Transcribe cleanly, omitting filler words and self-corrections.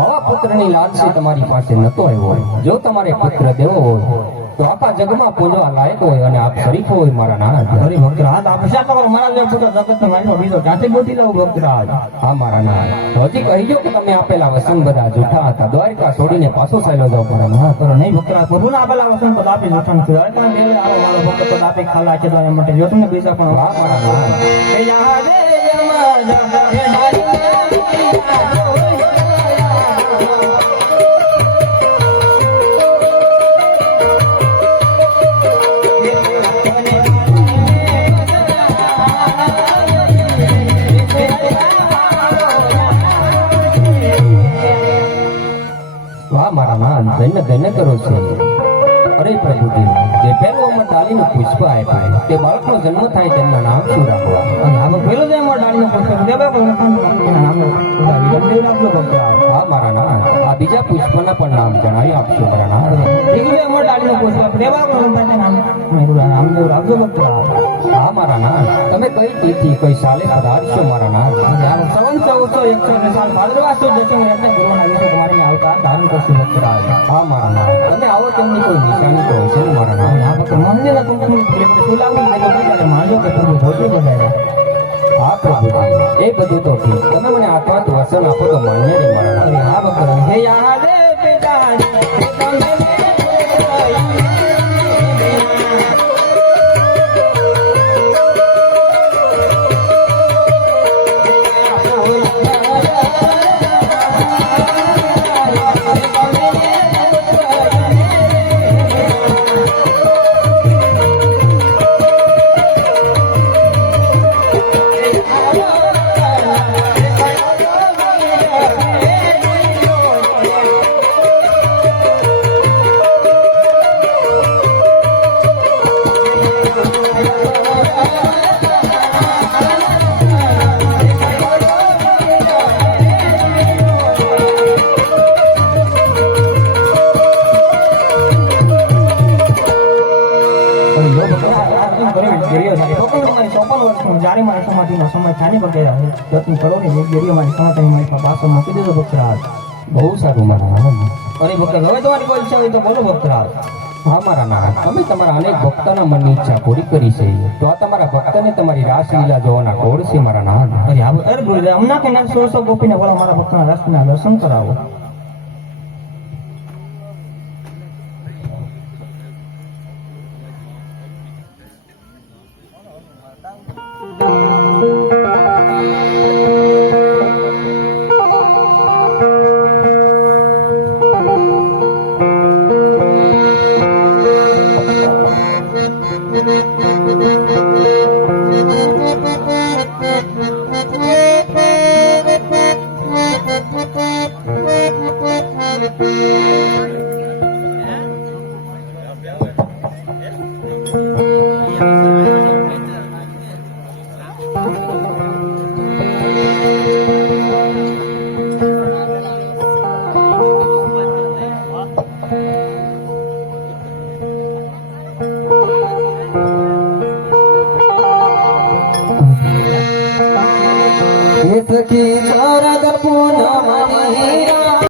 આવા પુત્રની લાલસી તમારી પાસે નતો આવ્યો. જો તમારે પુત્ર દેવો હોય તો આખા જગમાં પૂજવા લાયક હોય અને આપ શરીફ હોય મારા નાના. અરે ભક્તરાજ આપ શા કરો? મારા જેવો પુત્ર જગતનો વાયનો બીજો ક્યાંથી ગોતી લઉં ભક્તરાજ? હા મારા નાના, હજી કહીજો કે તમે આપેલા વસન બધા જૂઠા હતા. દ્વારકા છોડીને પાછો ચાલ્યો જાવ મારા નાના. કરો નહીં ભક્તરાજ, પ્રભુના આપેલા વસન પદ આપી જોઠણ છે. અરે તમે દેવે આવો મારો ભક્ત પદ આપી ખાલા છે તો એમ માટે જો તમને બીજા પણ હા મારા નાના. એ જા દે યમા જા એ હારી વાહ મારા નાના, ધન્ય ધન્ય કરો છો. અરે પ્રભુજી, જે પહેલો અમર ડાલીનું પુષ્પ આપ્યું તે બાળકનો જન્મ થાય તેમના નામ શું રાખવા? અને આમાં પેલો જે અમારો ડાળીનો પુષ્પ દેવા કોઈ એના નામ ઉડાવી આપજો ભક્તરાજ. હા મારા નાના, આ બીજા પુષ્પના પણ નામ જણાવી આપશો મારા નાના. બીજું જે અમારો ડાળીનો પુષ્પ દેવા કોઈ નામ નામ દેવ આપજો ભક્તરાજ. હા મારા નાના, તમે કઈ તિથિ કઈ સાલે પધારશો મારા નાના? સવન 1461 સાલ ભાદરવા સુદ દશમી એટલે ગુરુના દિવસે તમારી આવતા ધારણ કરશું ભક્તરાજ. હા મારા નાના, તમે આવો તેમની કોઈ નિશાની તો હોય છે ને મારા નાના? આ ભક્ત મંદિરના કુમકુમ સુલાવું દેજો માનજો કે તમે ધોતી બધાય. હા પ્રભુજી, એ બધું તો ઠીક, તમે મને આત્માત વસન આપો તો માન્ય નહીં મારા નાના. હા ભક્તરાજ. હે યા દે પિતા જ્યારે મારી સમાધિનો સમય થાની પર ગયા રત્ન કરોડની એક ગેરીઓ મારી સમાધિ મારી પાસે મૂકી દીધો ભક્તરાજ. બહુ સારું મારા નાના. અરે ભક્ત, હવે તમારી કોઈ ઈચ્છા હોય તો બોલો ભક્તરાજ. હા મારા નાના, અમે તમારા અનેક ભક્તના મનની ઈચ્છા પૂરી કરી છે. તો આ તમારા ભક્તને તમારી રાસલીલા જોવાના કોડ છે મારા નાના. અરે ગુરુદેવ, હમણાં કે 1600 ગોપીને બોલા મારા ભક્તના રાસના દર્શન કરાવો.